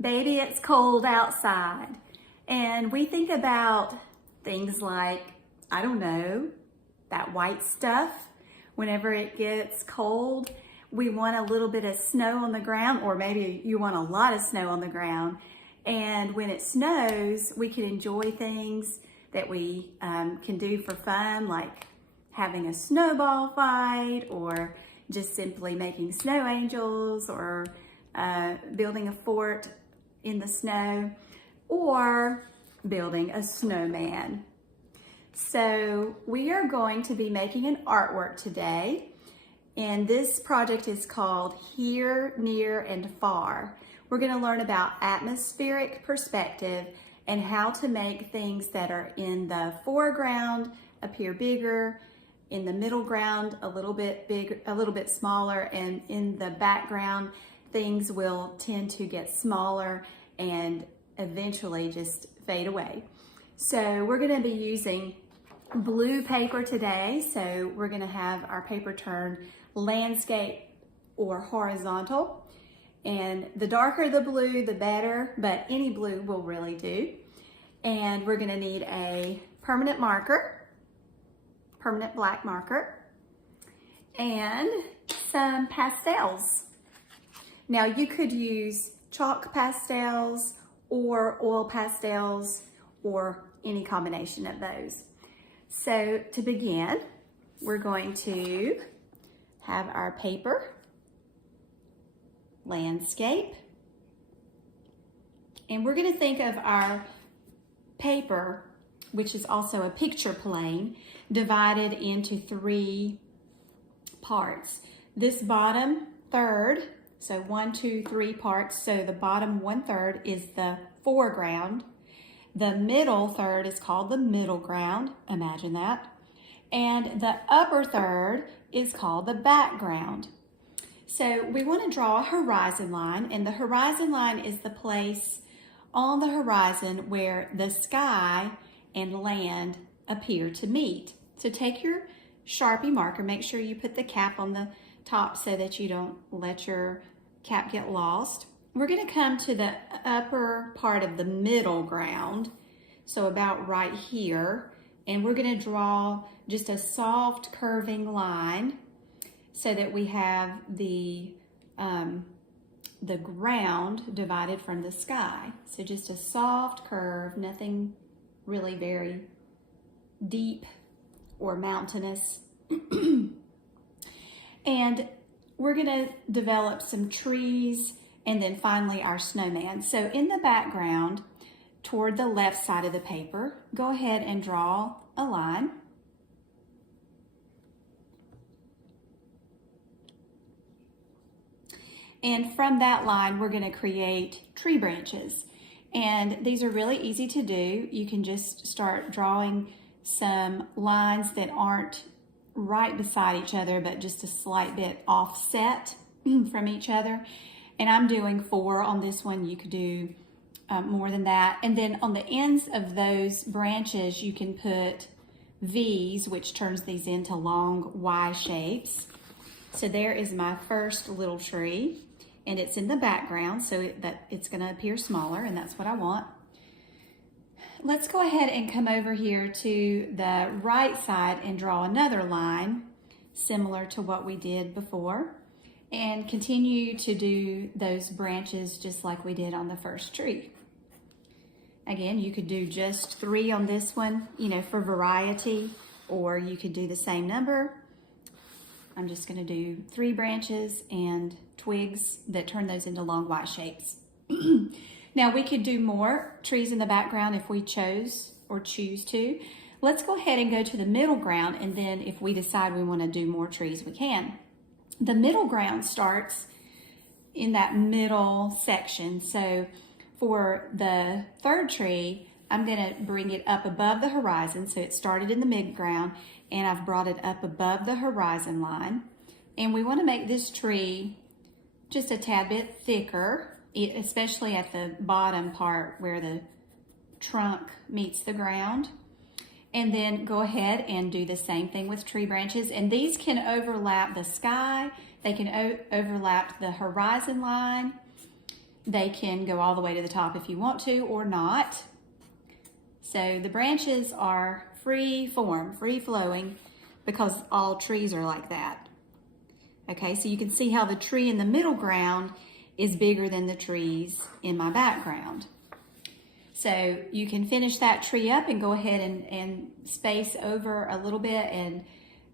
Baby, it's cold outside. And we think about things like, I don't know, that white stuff. Whenever it gets cold, we want a little bit of snow on the ground, or maybe you want a lot of snow on the ground. And when it snows, we can enjoy things that we can do for fun, like having a snowball fight, or just simply making snow angels, or building a fort in the snow, or building a snowman. So we are going to be making an artwork today, and this project is called Here, Near, and Far. We're going to learn about atmospheric perspective and how to make things that are in the foreground appear bigger, in the middle ground a little bit bigger, a little bit smaller, and in the background things will tend to get smaller and eventually just fade away. So we're going to be using blue paper today. So we're going to have our paper turned landscape or horizontal. And the darker the blue, the better, but any blue will really do. And we're going to need a permanent marker, permanent black marker, and some pastels. Now you could use chalk pastels or oil pastels or any combination of those. So to begin, we're going to have our paper landscape, and we're going to think of our paper, which is also a picture plane, divided into 3 parts. This bottom third, so 1, 2, 3 parts, so the bottom 1/3 is the foreground. The middle third is called the middle ground, imagine that. And the upper third is called the background. So we want to draw a horizon line, and the horizon line is the place on the horizon where the sky and land appear to meet. So take your Sharpie marker, make sure you put the cap on the top so that you don't let your cap get lost. We're going to come to the upper part of the middle ground, so about right here, and we're going to draw just a soft curving line so that we have the ground divided from the sky. So just a soft curve, nothing really very deep or mountainous. And we're going to develop some trees and then finally our snowman. So in the background, toward the left side of the paper, go ahead and draw a line. And from that line, we're going to create tree branches. And these are really easy to do. You can just start drawing some lines that aren't right beside each other, but just a slight bit offset from each other. And I'm doing 4 on this one. You could do more than that. And then on the ends of those branches, you can put V's, which turns these into long Y shapes. So there is my first little tree, and it's in the background so that it's going to appear smaller, and that's what I want. Let's go ahead and come over here to the right side and draw another line similar to what we did before, and continue to do those branches just like we did on the first tree. Again, you could do just 3 on this one, for variety, or you could do the same number. I'm just going to do 3 branches and twigs that turn those into long Y shapes. Now we could do more trees in the background if we chose or choose to. Let's go ahead and go to the middle ground, and then if we decide we want to do more trees, we can. The middle ground starts in that middle section. So for the third tree, I'm going to bring it up above the horizon. So it started in the mid-ground, and I've brought it up above the horizon line. And we want to make this tree just a tad bit thicker, especially at the bottom part where the trunk meets the ground. And then go ahead and do the same thing with tree branches. And these can overlap the sky. They can overlap the horizon line. They can go all the way to the top if you want to or not. So the branches are free form, free flowing, because all trees are like that. Okay, so you can see how the tree in the middle ground is bigger than the trees in my background. So you can finish that tree up and go ahead and space over a little bit and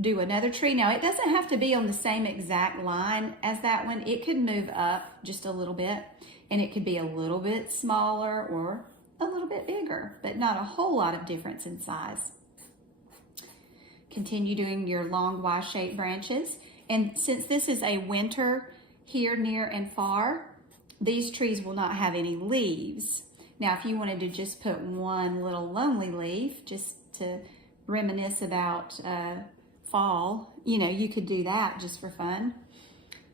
do another tree. Now it doesn't have to be on the same exact line as that one. It could move up just a little bit, and it could be a little bit smaller or a little bit bigger, but not a whole lot of difference in size. Continue doing your long Y-shaped branches. And since this is a winter here, near and far, these trees will not have any leaves. Now, if you wanted to just put one little lonely leaf just to reminisce about fall, you know, you could do that just for fun.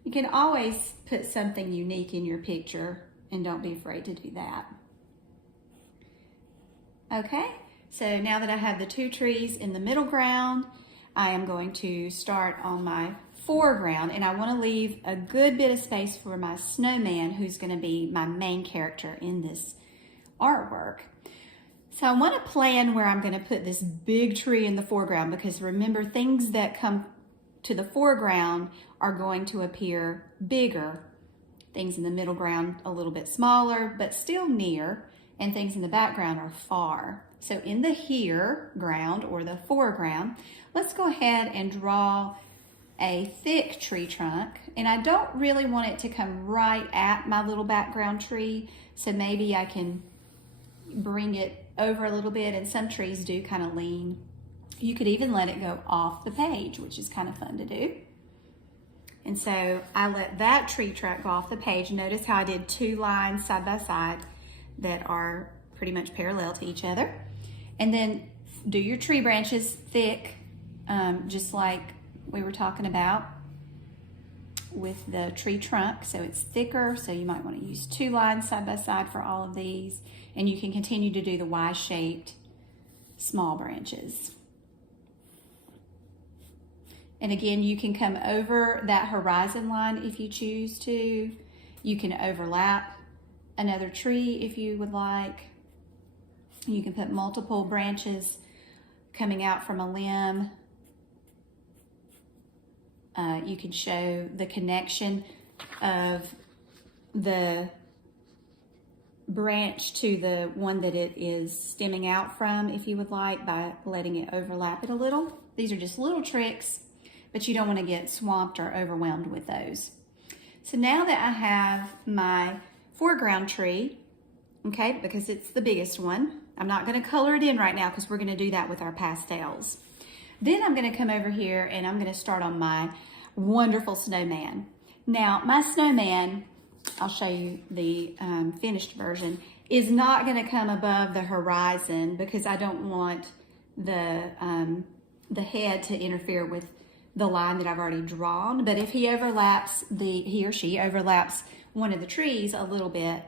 You can always put something unique in your picture, and don't be afraid to do that. Okay, so now that I have the two trees in the middle ground, I am going to start on my foreground, and I want to leave a good bit of space for my snowman, who's going to be my main character in this artwork. So I want to plan where I'm going to put this big tree in the foreground, because remember, things that come to the foreground are going to appear bigger. Things in the middle ground a little bit smaller, but still near, and things in the background are far. So in the here ground, or the foreground, let's go ahead and draw a thick tree trunk. And I don't really want it to come right at my little background tree, so maybe I can bring it over a little bit, and some trees do kind of lean. You could even let it go off the page, which is kind of fun to do. And so I let that tree trunk go off the page. Notice how I did two lines side by side that are pretty much parallel to each other. And then do your tree branches thick, just like we were talking about with the tree trunk. So it's thicker, so you might want to use two lines side by side for all of these. And you can continue to do the Y-shaped small branches. And again, you can come over that horizon line if you choose to. You can overlap another tree if you would like. You can put multiple branches coming out from a limb. You can show the connection of the branch to the one that it is stemming out from, if you would like, by letting it overlap it a little. These are just little tricks, but you don't want to get swamped or overwhelmed with those. So now that I have my foreground tree, okay, because it's the biggest one, I'm not going to color it in right now because we're going to do that with our pastels. Then I'm going to come over here and I'm going to start on my wonderful snowman. Now, my snowman, I'll show you the finished version, is not going to come above the horizon because I don't want the head to interfere with the line that I've already drawn. But if he or she overlaps one of the trees a little bit,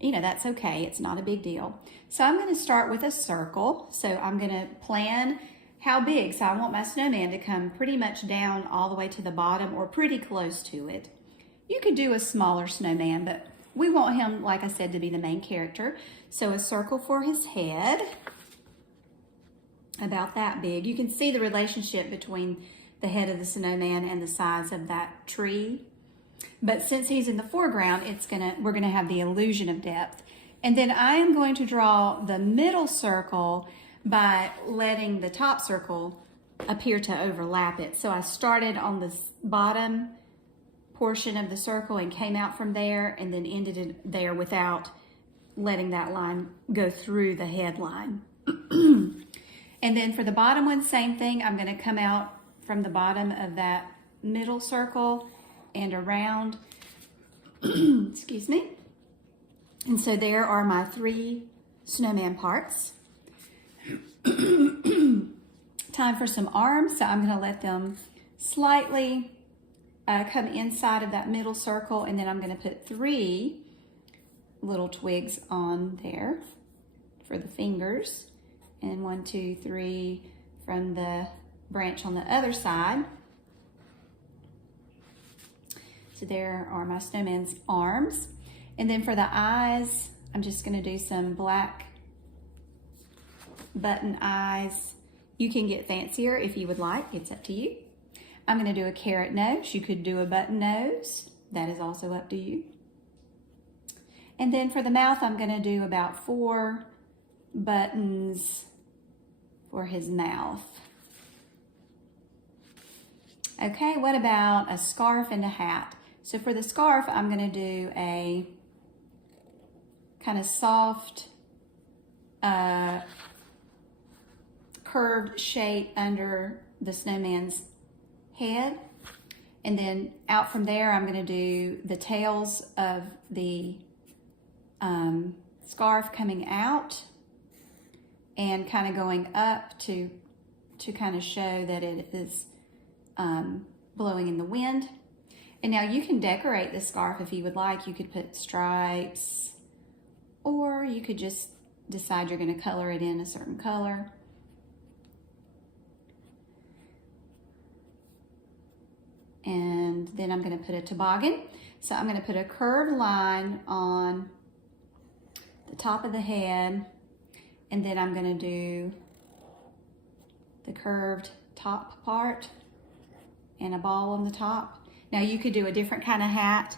you know, that's okay. It's not a big deal. So I'm going to start with a circle. So I'm going to plan how big. So I want my snowman to come pretty much down all the way to the bottom, or pretty close to it. You could do a smaller snowman, but we want him, like I said, to be the main character. So a circle for his head, about that big. You can see the relationship between the head of the snowman and the size of that tree. But since he's in the foreground, we're gonna have the illusion of depth. And then I am going to draw the middle circle by letting the top circle appear to overlap it. So I started on the bottom portion of the circle and came out from there, and then ended it there without letting that line go through the headline. And then for the bottom one, same thing. I'm going to come out from the bottom of that middle circle and around. Excuse me. And so there are my 3 snowman parts. Time for some arms. So I'm going to let them slightly come inside of that middle circle, and then I'm going to put 3 little twigs on there for the fingers, and 1, 2, 3 from the branch on the other side. So there are my snowman's arms. And then for the eyes, I'm just gonna do some black button eyes. You can get fancier if you would like, it's up to you. I'm gonna do a carrot nose. You could do a button nose. That is also up to you. And then for the mouth, I'm gonna do about 4 buttons for his mouth. Okay, what about a scarf and a hat? So for the scarf, I'm gonna do a kind of soft, curved shape under the snowman's head. And then out from there, I'm gonna do the tails of the scarf coming out and kind of going up to kind of show that it is blowing in the wind. And now you can decorate the scarf if you would like. You could put stripes, or you could just decide you're going to color it in a certain color. And then I'm going to put a toboggan. So I'm going to put a curved line on the top of the head, and then I'm going to do the curved top part and a ball on the top. Now you could do a different kind of hat.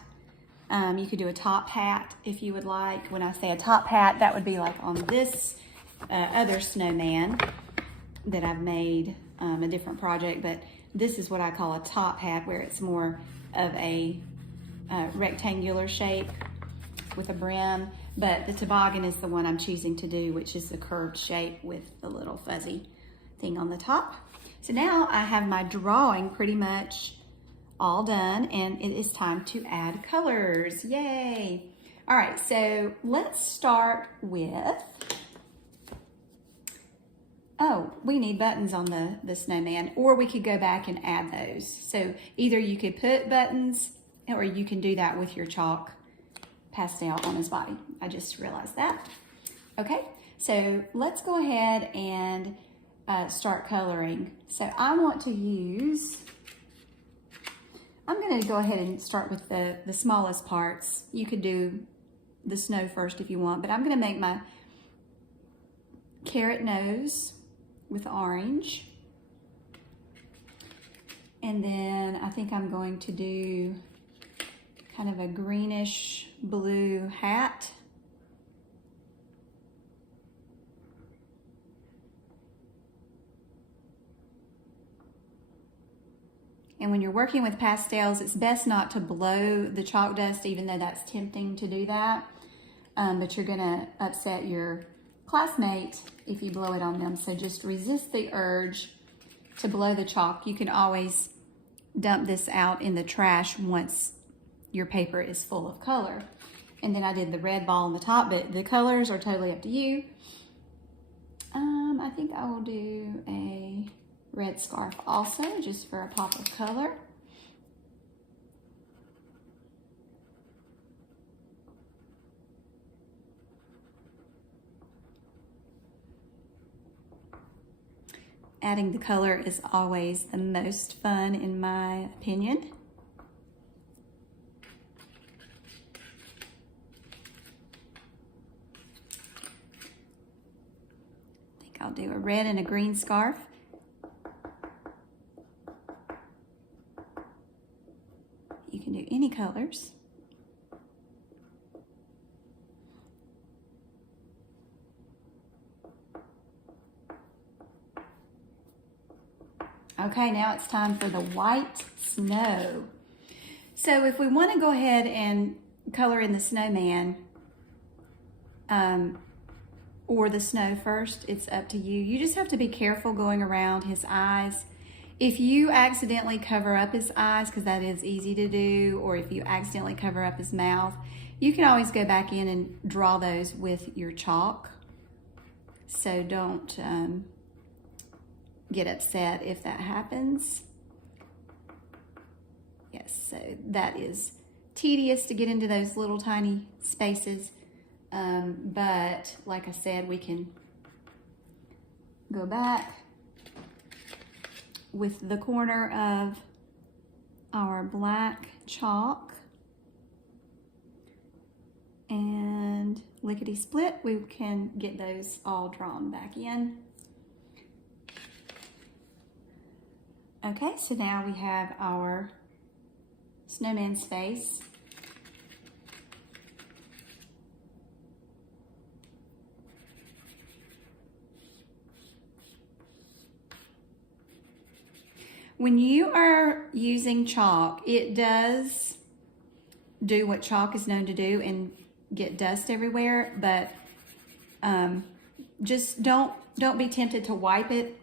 You could do a top hat if you would like. When I say a top hat, that would be like on this other snowman that I've made, a different project, but this is what I call a top hat, where it's more of a rectangular shape with a brim, but the toboggan is the one I'm choosing to do, which is the curved shape with the little fuzzy thing on the top. So now I have my drawing pretty much all done, and it is time to add colors. Yay! All right, so let's start with, oh, we need buttons on the snowman, or we could go back and add those. So either you could put buttons, or you can do that with your chalk pastel on his body. I just realized that. Okay, so let's go ahead and start coloring. So I want to use, I'm gonna go ahead and start with the smallest parts. You could do the snow first if you want, but I'm gonna make my carrot nose with orange. And then I think I'm going to do kind of a greenish blue hat. And when you're working with pastels, it's best not to blow the chalk dust, even though that's tempting to do that. But you're gonna upset your classmate if you blow it on them. So just resist the urge to blow the chalk. You can always dump this out in the trash once your paper is full of color. And then I did the red ball on the top, but the colors are totally up to you. I think I will do a red scarf also, just for a pop of color. Adding the color is always the most fun, in my opinion. I think I'll do a red and a green scarf. You can do any colors. Okay, now it's time for the white snow. So if we want to go ahead and color in the snowman or the snow first, it's up to you. You just have to be careful going around his eyes. If you accidentally cover up his eyes, because that is easy to do, or if you accidentally cover up his mouth, you can always go back in and draw those with your chalk. So don't get upset if that happens. Yes, so that is tedious to get into those little tiny spaces. But like I said, we can go back with the corner of our black chalk lickety split, we can get those all drawn back in. Okay, so now we have our snowman's face. When you are using chalk, it does do what chalk is known to do and get dust everywhere, but just don't be tempted to wipe it.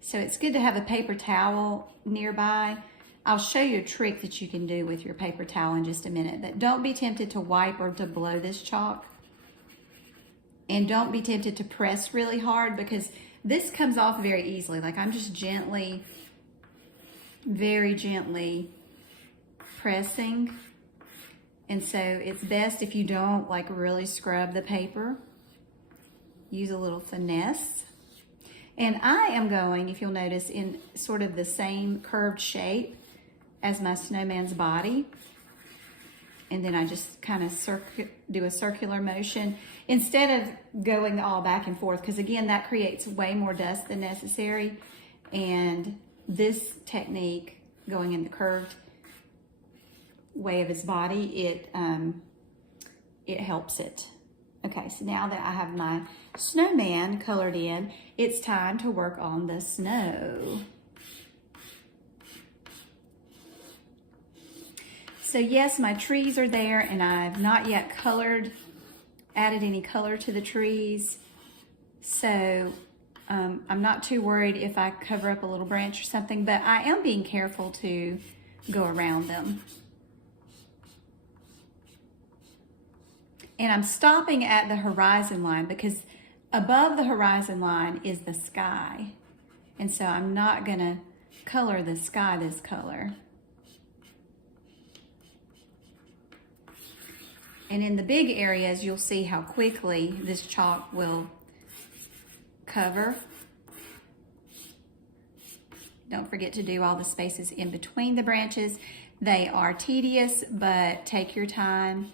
So it's good to have a paper towel nearby. I'll show you a trick that you can do with your paper towel in just a minute, but don't be tempted to wipe or to blow this chalk. And don't be tempted to press really hard, because this comes off very easily. Like, I'm just gently, very gently pressing. And so it's best if you don't like really scrub the paper. Use a little finesse. And I am going, if you'll notice, in sort of the same curved shape as my snowman's body. And then I just kind of do a circular motion instead of going all back and forth, because again, that creates way more dust than necessary. And this technique, going in the curved way of his body, it helps it. Okay, so now that I have my snowman colored in, it's time to work on the snow. So yes, my trees are there, and I've not yet added any color to the trees. So I'm not too worried if I cover up a little branch or something, but I am being careful to go around them. And I'm stopping at the horizon line, because above the horizon line is the sky. And so I'm not gonna color the sky this color. And in the big areas, you'll see how quickly this chalk will cover. Don't forget to do all the spaces in between the branches. They are tedious, but take your time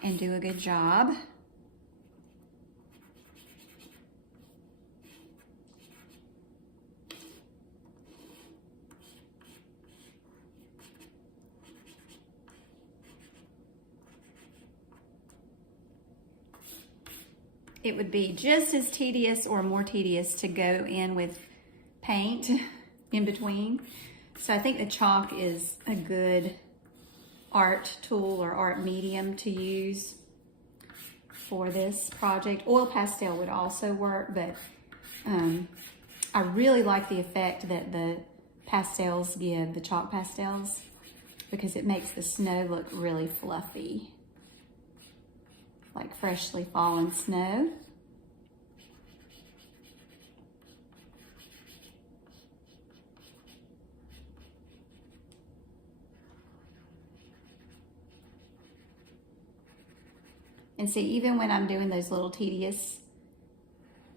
and do a good job. It would be just as tedious or more tedious to go in with paint in between. So I think the chalk is a good art tool or art medium to use for this project. Oil pastel would also work, but I really like the effect that the pastels give, the chalk pastels, because it makes the snow look really fluffy, like freshly fallen snow. And see, even when I'm doing those little tedious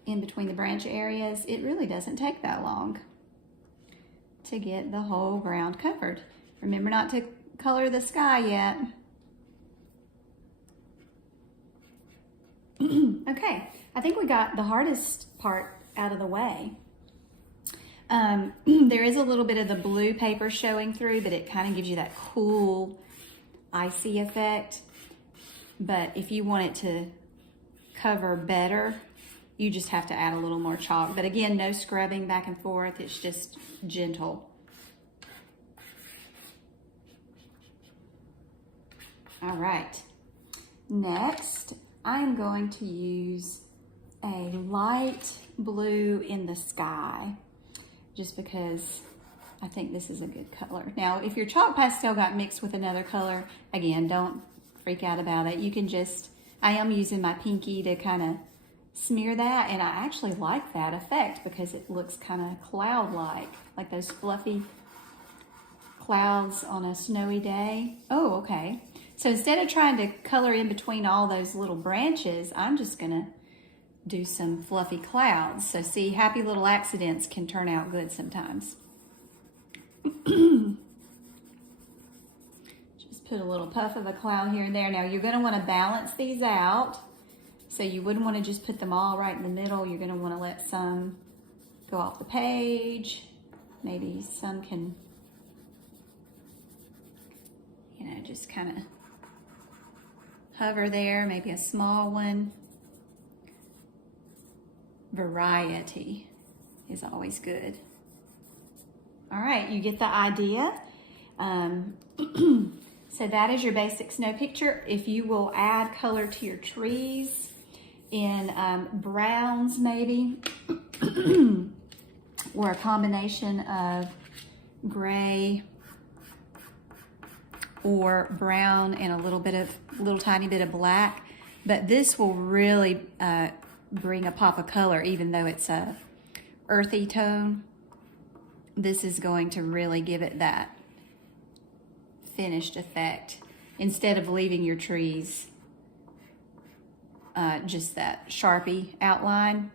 in between the branch areas, it really doesn't take that long to get the whole ground covered. Remember not to color the sky yet. Okay, I think we got the hardest part out of the way. There is a little bit of the blue paper showing through, but it kind of gives you that cool, icy effect. But if you want it to cover better, you just have to add a little more chalk. But again, no scrubbing back and forth. It's just gentle. All right. Next, I'm going to use a light blue in the sky, just because I think this is a good color. Now, if your chalk pastel got mixed with another color, again, don't freak out about it. You can just, I am using my pinky to kind of smear that, and I actually like that effect because it looks kind of cloud-like, like those fluffy clouds on a snowy day. Oh, okay. So instead of trying to color in between all those little branches, I'm just gonna do some fluffy clouds. So see, happy little accidents can turn out good sometimes. Just put a little puff of a cloud here and there. Now you're going to want to balance these out. So you wouldn't want to just put them all right in the middle. You're going to want to let some go off the page. Maybe some can, you know, just kind of hover there. Maybe a small one. Variety is always good. All right, you get the idea. So that is your basic snow picture. If you will add color to your trees in browns maybe, or a combination of gray or brown and a little tiny bit of black, but this will really bring a pop of color. Even though it's a earthy tone, this is going to really give it that finished effect instead of leaving your trees just that Sharpie outline.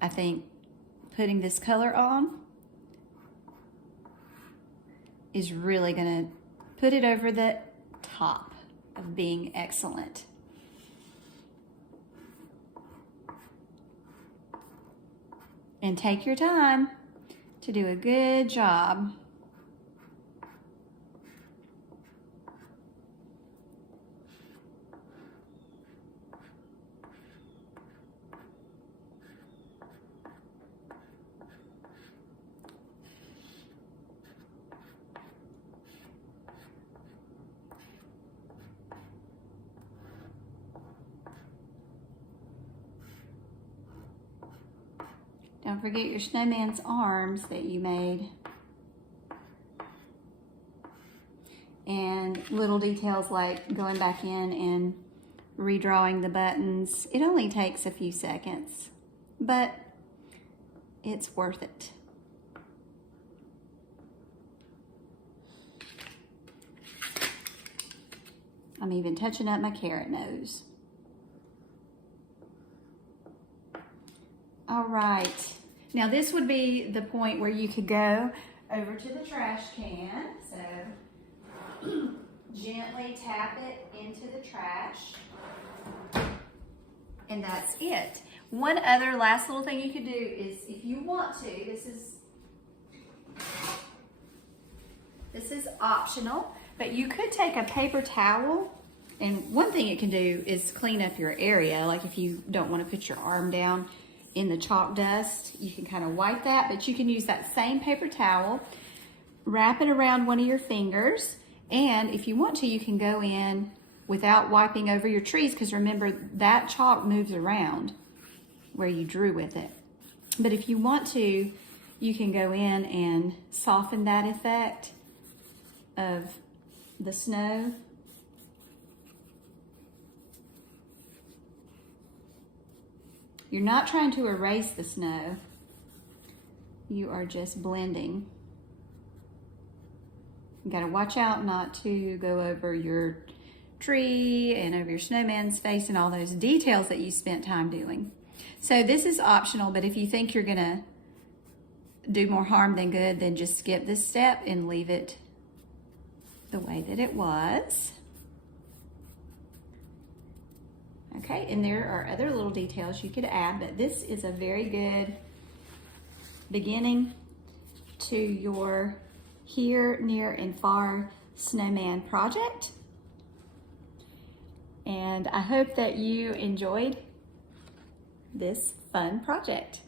I think putting this color on is really gonna put it over the top of being excellent. And take your time to do a good job. Don't forget your snowman's arms that you made. And little details like going back in and redrawing the buttons. It only takes a few seconds, but it's worth it. I'm even touching up my carrot nose. All right, now this would be the point where you could go over to the trash can. So gently tap it into the trash, and that's it. One other last little thing you could do is, if you want to, this is optional, but you could take a paper towel, and one thing it can do is clean up your area. Like if you don't want to put your arm down in the chalk dust, you can kind of wipe that, but you can use that same paper towel, wrap it around one of your fingers, and if you want to, you can go in without wiping over your trees, because remember, that chalk moves around where you drew with it. But if you want to, you can go in and soften that effect of the snow. You're not trying to erase the snow. You are just blending. You gotta watch out not to go over your tree and over your snowman's face and all those details that you spent time doing. So this is optional, but if you think you're gonna do more harm than good, then just skip this step and leave it the way that it was. Okay, and there are other little details you could add, but this is a very good beginning to your Here, Near, and Far Snowman project. And I hope that you enjoyed this fun project.